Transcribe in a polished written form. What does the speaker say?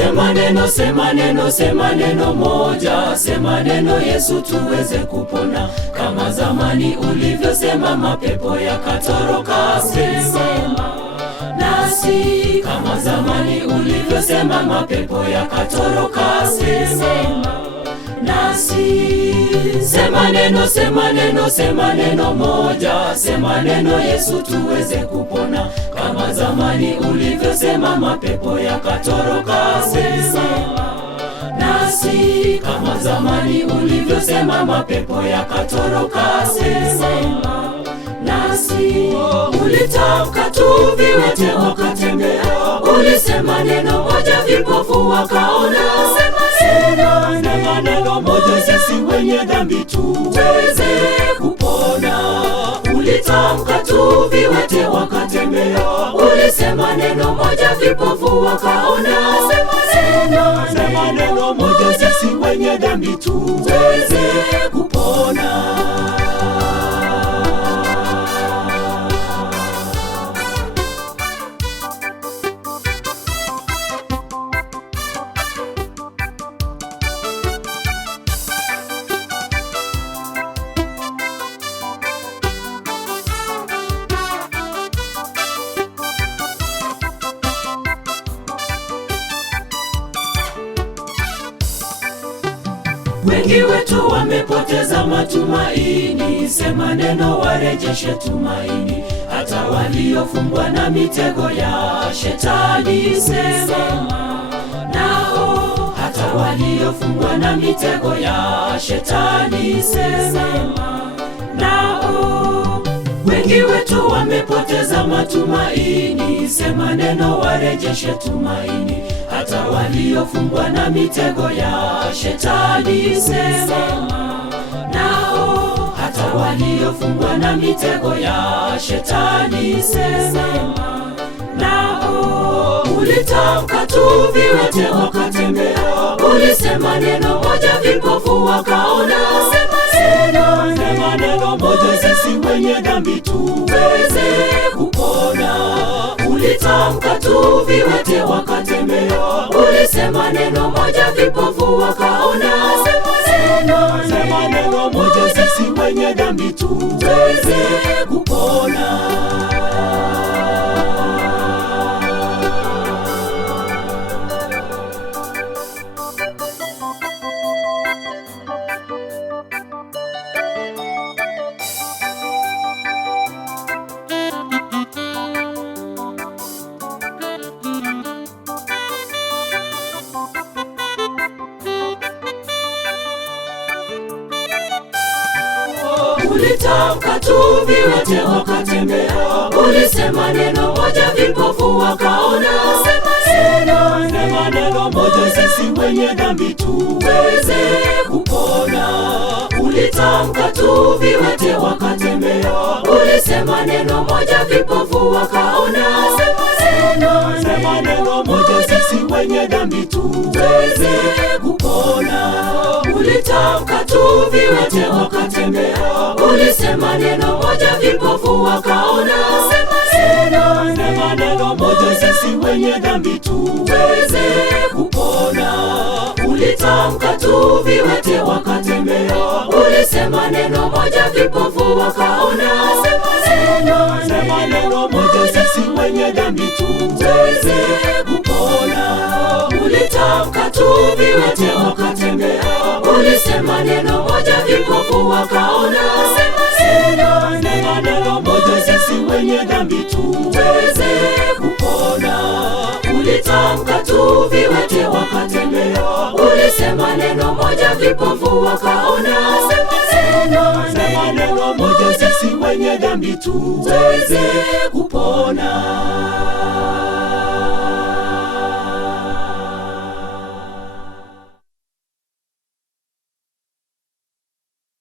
Sema neno, sema neno, sema neno moja, sema neno Yesu tuweze kupona. Kama zamani ulivyosema mapepo yakatoroka, sema nasi. Kama zamani ulivyosema mapepo yakatoroka, sema nasi. Sema neno, sema neno, sema neno moja, sema neno Yesu tuweze kupona. Kama zamani ulivyosema mapepo yakatoroka, sema nasi. Kama zamani ulivyosema mapepo yakatoroka, sema nasi. Ulitamka tu viwete wakatembea, ulisema neno moja vipofu wakaona. Sema neno moja sisi wenye dhambi tuweze kupona. Ulitamka tu viwete wakatembea, ulisema neno moja vipofu wakaona. Sema neno moja sisi wenye dhambi tuweze kupona. Wengi wetu wamepoteza matumaini, sema neno warejeshe tumaini. Hata waliofungwa na mitego ya shetani, sema nao. Hata waliofungwa na mitego ya shetani, sema nao. Wengi wetu wamepoteza matumaini, sema neno warejeshe tumaini. Hata waliofungwa na mitego ya shetani, sema nao. Hata waliofungwa na mitego ya shetani, sema nao. Ulitamka tu viwete wakatembea, ulisema neno moja vipofu wakaona. Sema neno moja sisi wenye dhambi tuweze kupona. Ulitamka tu viwete wakatembea, ulisema neno moja vipofu wakaona. Sema neno moja sisi wenye dhambi tuweze kupona. Ulitamka tu viwete wakatembea, ulisema neno moja vipofu wakaona. Sema neno moja sisi wenye dhambi tuweze kupona. Ulitamka tu viwete wakatembea, ulisema neno moja vipofu wakaona. Sema neno moja sisi wenye dhambi tuweze kupona. Ulitamka tu viwete wakatembea, ulisema neno moja vipofu wakaona. Sema neno moja sisi wenye dhambi tuweze kupona. Ulitamka tu viwete wakatembea, ulisema neno moja vipofu wakaona. Sema neno moja sisi wenye dhambi tuweze kupona. Ulitamka tu viwete wakatembea, ulisema neno moja vipofu wakaona. Sema neno moja sisi wenye dhambi tuweze kupona. Ulitamka tu viwete wakatembea, ulisema neno moja vipofu wakaona. Sema neno moja sisi wenye dhambi tuweze kupona.